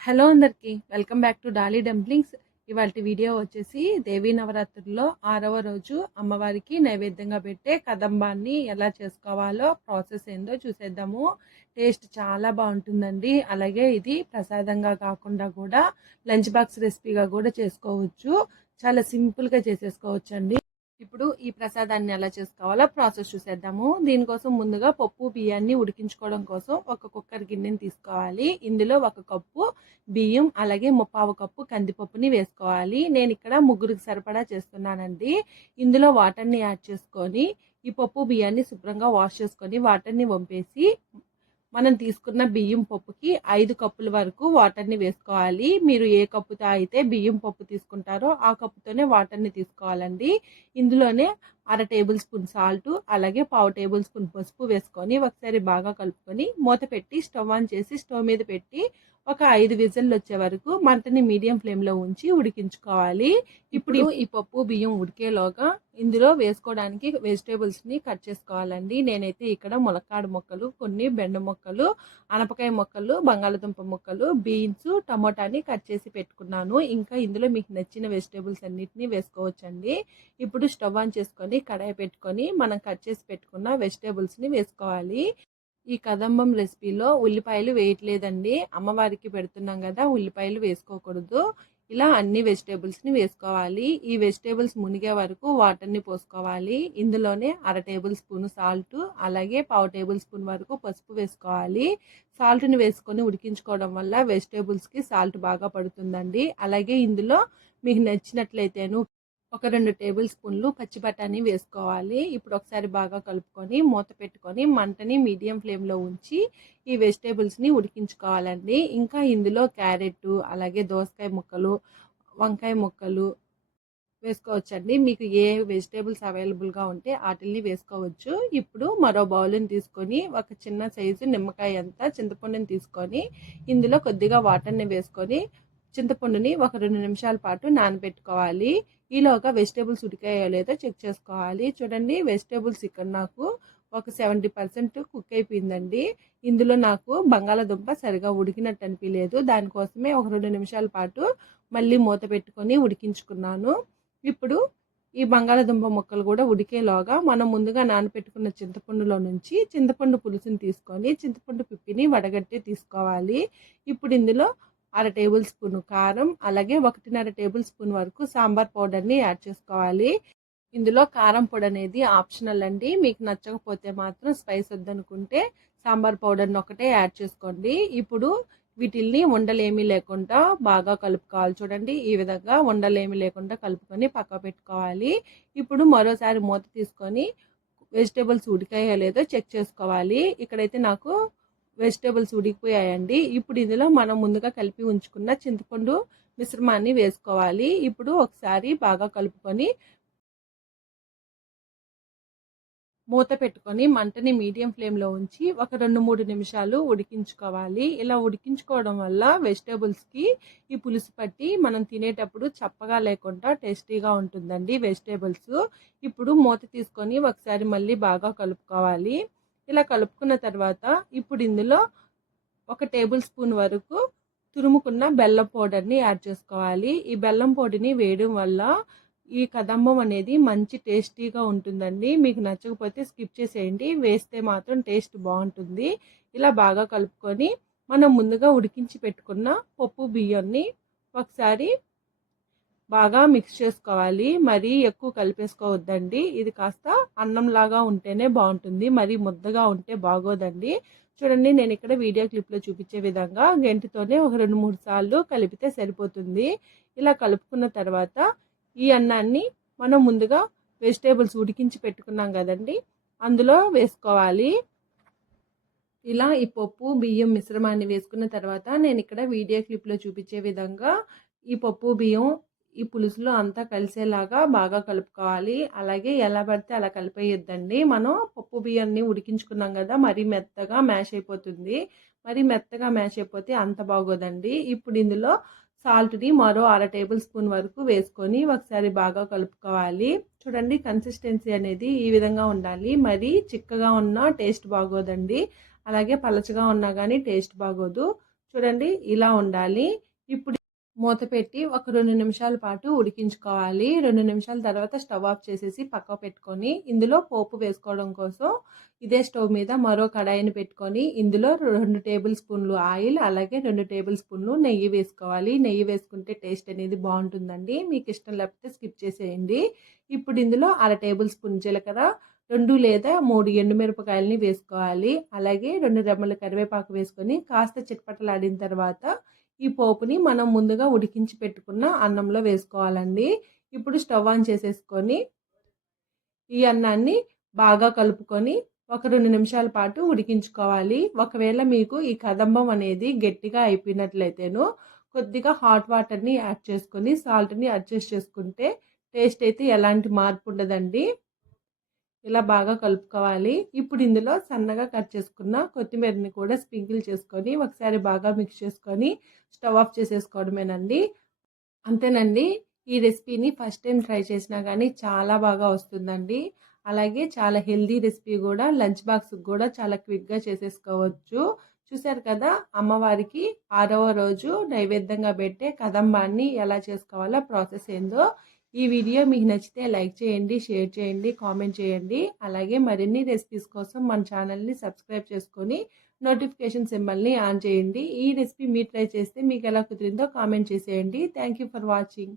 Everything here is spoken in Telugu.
హలో అందరికి welcome back to Dolly dumplings. ఇవాళ వీడియో వచ్చేసి దేవీ నవరాత్రుల్లో 6వ రోజు అమ్మవారికి నైవేద్యంగా పెట్టే కదంబాన్ని ఎలా చేసుకోవాలో ప్రాసెస్ ఏందో చూసేద్దాము. టేస్ట్ చాలా బాగుంటుందండి. అలాగే ఇది ప్రసాదంగా కాకుండా కూడా లంచ్ బాక్స్ రెసిపీగా కూడా చేసుకోవచ్చు. చాలా సింపుల్గా చేసేసుకోవచ్చు అండి. ఇప్పుడు ఈ ప్రసాదాన్ని ఎలా చేసుకోవాలో ప్రాసెస్ చూసేద్దాము. దీనికోసం ముందుగా పప్పు బియ్యాన్ని ఉడికించుకోవడం కోసం ఒక కుక్కర్ గిన్నెని తీసుకోవాలి. ఇందులో 1 కప్పు బియ్యం అలాగే 1/4 కప్పు కందిపప్పుని వేసుకోవాలి. నేను ఇక్కడ ముగ్గురికి సరిపడా చేస్తున్నానండి. ఇందులో వాటర్ని యాడ్ చేసుకొని ఈ పప్పు బియ్యాన్ని శుభ్రంగా వాష్ చేసుకొని వాటర్ని వంపేసి మనం తీసుకున్న బియ్యం పప్పుకి 5 కప్పుల వరకు వాటర్ని వేసుకోవాలి. మీరు ఏ కప్పుతో అయితే బియ్యం పప్పు తీసుకుంటారో ఆ కప్పుతోనే వాటర్ని తీసుకోవాలండి. ఇందులోనే 1/2 టేబుల్ స్పూన్ సాల్ట్ అలాగే 1/4 టేబుల్ స్పూన్ పసుపు వేసుకొని ఒకసారి బాగా కలుపుకొని మూత పెట్టి స్టవ్ ఆన్ చేసి స్టవ్ మీద పెట్టి ఒక 5 విజిల్లు వచ్చే వరకు మంటని మీడియం ఫ్లేమ్లో ఉంచి ఉడికించుకోవాలి. ఇప్పుడు ఈ పప్పు బియ్యం ఉడికేలోగా ఇందులో వేసుకోవడానికి వెజిటేబుల్స్ని కట్ చేసుకోవాలండి. నేనైతే ఇక్కడ ములక్కాడ మొక్కలు, కొన్ని బెండ మొక్కలు, అనపకాయ మొక్కలు, బంగాళదుంప మొక్కలు, బీన్స్, టమోటాని కట్ చేసి పెట్టుకున్నాను. ఇంకా ఇందులో మీకు నచ్చిన వెజిటేబుల్స్ అన్నిటినీ వేసుకోవచ్చండి. ఇప్పుడు స్టవ్ ఆన్ చేసుకొని కడాయి పెట్టుకొని మనం కట్ చేసి పెట్టుకున్న వెజిటేబుల్స్ని వేసుకోవాలి. ఈ కదంబం రెసిపీలో ఉల్లిపాయలు వేయట్లేదండి. అమ్మవారికి పెడుతున్నాం కదా, ఉల్లిపాయలు వేసుకోకూడదు. ఇలా అన్ని వెజిటేబుల్స్ని వేసుకోవాలి. ఈ వెజిటేబుల్స్ మునిగే వరకు వాటర్ని పోసుకోవాలి. ఇందులోనే 1/2 టేబుల్ స్పూన్ సాల్ట్ అలాగే 1/4 టేబుల్ స్పూన్ వరకు పసుపు వేసుకోవాలి. సాల్ట్ని వేసుకొని ఉడికించుకోవడం వల్ల వెజిటేబుల్స్కి సాల్ట్ బాగా పడుతుందండి. అలాగే ఇందులో మీకు నచ్చినట్లయితేను ఒక 2 టేబుల్ స్పూన్లు పచ్చి బఠానీ వేసుకోవాలి. ఇప్పుడు ఒకసారి బాగా కలుపుకొని మూత పెట్టుకొని మంటని మీడియం ఫ్లేమ్లో ఉంచి ఈ వెజిటేబుల్స్ని ఉడికించుకోవాలండి. ఇంకా ఇందులో క్యారెట్ అలాగే దోసకాయ ముక్కలు, వంకాయ ముక్కలు వేసుకోవచ్చండి. మీకు ఏ వెజిటేబుల్స్ అవైలబుల్గా ఉంటే వాటిని వేసుకోవచ్చు. ఇప్పుడు మరో బౌల్ని తీసుకొని ఒక చిన్న సైజు నిమ్మకాయ అంతా చింతపండుని తీసుకొని ఇందులో కొద్దిగా వాటర్ని వేసుకొని చింతపండుని ఒక 2 నిమిషాల పాటు నానబెట్టుకోవాలి. ఈలోగా వెజిటేబుల్స్ ఉడికాయో లేదో చెక్ చేసుకోవాలి. చూడండి, వెజిటేబుల్స్ ఇక్కడ నాకు ఒక 70% కుక్ అయిపోయిందండి. ఇందులో నాకు బంగాళదుంప సరిగా ఉడికినట్టు అనిపించలేదు. దానికోసమే ఒక 2 నిమిషాల పాటు మళ్ళీ మూత పెట్టుకొని ఉడికించుకున్నాను. ఇప్పుడు ఈ బంగాళదుంప ముక్కలు కూడా ఉడికేలోగా మనం ముందుగా నానబెట్టుకున్న చింతపండులో నుంచి చింతపండు పులుసుని తీసుకొని చింతపండు పిప్పిని వడగట్టి తీసుకోవాలి. ఇప్పుడు ఇందులో 1/2 టేబుల్ స్పూన్ కారం అలాగే 1.5 టేబుల్ స్పూన్ వరకు సాంబార్ పౌడర్ని యాడ్ చేసుకోవాలి. ఇందులో కారం పొడి అనేది ఆప్షనల్ అండి. మీకు నచ్చకపోతే మాత్రం స్పైస్ వద్దనుకుంటే సాంబార్ పౌడర్ని ఒకటే యాడ్ చేసుకోండి. ఇప్పుడు వీటిల్ని ఉండలేమీ లేకుండా బాగా కలుపుకోవాలి. చూడండి, ఈ విధంగా ఉండలేమీ లేకుండా కలుపుకొని పక్క పెట్టుకోవాలి. ఇప్పుడు మరోసారి మూత తీసుకొని వెజిటేబుల్స్ ఉడికాయో లేదో చెక్ చేసుకోవాలి. ఇక్కడైతే నాకు వెజిటేబుల్స్ ఉడికిపోయాయండి. ఇప్పుడు ఇందులో మనం ముందుగా కలిపి ఉంచుకున్న చింతపండు మిశ్రమాన్ని వేసుకోవాలి. ఇప్పుడు ఒకసారి బాగా కలుపుకొని మూత పెట్టుకొని మంటని మీడియం ఫ్లేమ్లో ఉంచి ఒక 2-3 నిమిషాలు ఉడికించుకోవాలి. ఇలా ఉడికించుకోవడం వల్ల వెజిటేబుల్స్కి ఈ పులుసు పట్టి మనం తినేటప్పుడు చప్పగా లేకుండా టేస్టీగా ఉంటుందండి వెజిటేబుల్స్. ఇప్పుడు మూత తీసుకొని ఒకసారి మళ్ళీ బాగా కలుపుకోవాలి. ఇలా కలుపుకున్న తర్వాత ఇప్పుడు ఇందులో 1 టేబుల్ స్పూన్ వరకు తురుముకున్న బెల్లం పౌడర్ని యాడ్ చేసుకోవాలి. ఈ బెల్లం పొడిని వేయడం వల్ల ఈ కదంబం అనేది మంచి టేస్టీగా ఉంటుందండి. మీకు నచ్చకపోతే స్కిప్ చేసేయండి, వేస్తే మాత్రం టేస్ట్ బాగుంటుంది. ఇలా బాగా కలుపుకొని మనం ముందుగా ఉడికించి పెట్టుకున్న పప్పు బియ్యాన్ని ఒకసారి బాగా మిక్స్ చేసుకోవాలి. మరీ ఎక్కువ కలిపేసుకోవద్దండి. ఇది కాస్త అన్నంలాగా ఉంటేనే బాగుంటుంది, మరీ ముద్దగా ఉంటే బాగోదండి. చూడండి, నేను ఇక్కడ వీడియో క్లిప్లో చూపించే విధంగా గెంటితోనే ఒక 2-3 సార్లు కలిపితే సరిపోతుంది. ఇలా కలుపుకున్న తర్వాత ఈ అన్నాన్ని మనం ముందుగా వెజిటేబుల్స్ ఉడికించి పెట్టుకున్నాం కదండి, అందులో వేసుకోవాలి. ఇలా ఈ పప్పు బియ్యం మిశ్రమాన్ని వేసుకున్న తర్వాత నేను ఇక్కడ వీడియో క్లిప్లో చూపించే విధంగా ఈ పప్పు బియ్యం ఈ పులుసులో అంతా కలిసేలాగా బాగా కలుపుకోవాలి. అలాగే ఎలా పడితే అలా కలిపేయొద్దండి. మనం పప్పు బియ్యాన్ని ఉడికించుకున్నాం కదా, మరీ మెత్తగా మ్యాష్ అయిపోతుంది. మరీ మెత్తగా మ్యాష్ అయిపోతే అంత బాగోదండి. ఇప్పుడు ఇందులో సాల్ట్ని మరో 1/2 టేబుల్ స్పూన్ వరకు వేసుకొని ఒకసారి బాగా కలుపుకోవాలి. చూడండి, కన్సిస్టెన్సీ అనేది ఈ విధంగా ఉండాలి. మరీ చిక్కగా ఉన్నా టేస్ట్ బాగోదండి, అలాగే పలచగా ఉన్నా కానీ టేస్ట్ బాగోదు. చూడండి ఇలా ఉండాలి. ఇప్పుడు మూత పెట్టి ఒక 2 నిమిషాల పాటు ఉడికించుకోవాలి. 2 నిమిషాల తర్వాత స్టవ్ ఆఫ్ చేసేసి పక్కకు పెట్టుకొని ఇందులో పోపు వేసుకోవడం కోసం ఇదే స్టవ్ మీద మరో కడాయిని పెట్టుకొని ఇందులో 2 టేబుల్ స్పూన్లు ఆయిల్ అలాగే 2 టేబుల్ స్పూన్లు నెయ్యి వేసుకోవాలి. నెయ్యి వేసుకుంటే టేస్ట్ అనేది బాగుంటుందండి. మీకు ఇష్టం లేకపోతే స్కిప్ చేసేయండి. ఇప్పుడు ఇందులో అర టేబుల్ స్పూన్ జీలకర్ర 2 లేదా 3 ఎండుమిరపకాయలని వేసుకోవాలి. అలాగే 2 రెమ్మల కరివేపాకు వేసుకొని కాస్త చిటపటలాడిన తర్వాత ఈ పోపుని మనం ముందుగా ఉడికించి పెట్టుకున్న అన్నంలో వేసుకోవాలండి. ఇప్పుడు స్టవ్ ఆన్ చేసేసుకొని ఈ అన్నాన్ని బాగా కలుపుకొని ఒక 2 నిమిషాల పాటు ఉడికించుకోవాలి. ఒకవేళ మీకు ఈ కదంబం అనేది గట్టిగా అయిపోయినట్లయితేను కొద్దిగా హాట్ వాటర్ని యాడ్ చేసుకొని సాల్ట్ని అడ్జస్ట్ చేసుకుంటే టేస్ట్ అయితే ఎలాంటి మార్పు ఉండదండి. ఇలా బాగా కలుపుకోవాలి. ఇప్పుడు ఇందులో సన్నగా కట్ చేసుకున్న కొత్తిమీరని కూడా స్ప్రింకిల్ చేసుకొని ఒకసారి బాగా మిక్స్ చేసుకొని స్టవ్ ఆఫ్ చేసేసుకోవడమేనండి. అంతేనండి. ఈ రెసిపీని ఫస్ట్ టైం ట్రై చేసినా కానీ చాలా బాగా వస్తుందండి. అలాగే చాలా హెల్దీ రెసిపీ కూడా లంచ్ బాక్స్కి కూడా చాలా క్విక్గా చేసేసుకోవచ్చు. చూశారు కదా, అమ్మవారికి 6వ రోజు నైవేద్యంగా పెట్టే కదంబాన్ని ఎలా చేసుకోవాలో ప్రాసెస్ ఏందో. ఈ వీడియో మీకు నచ్చితే లైక్ చేయండి, షేర్ చేయండి, కామెంట్ చేయండి. అలాగే మరిన్ని రెసిపీస్ కోసం మన ఛానల్ని సబ్స్క్రైబ్ చేసుకొని నోటిఫికేషన్ సింబల్ని ఆన్ చేయండి. ఈ రెసిపీ మీరు ట్రై చేస్తే మీకు ఎలా కుదిరిందో కామెంట్ చేసేయండి. Thank you for watching.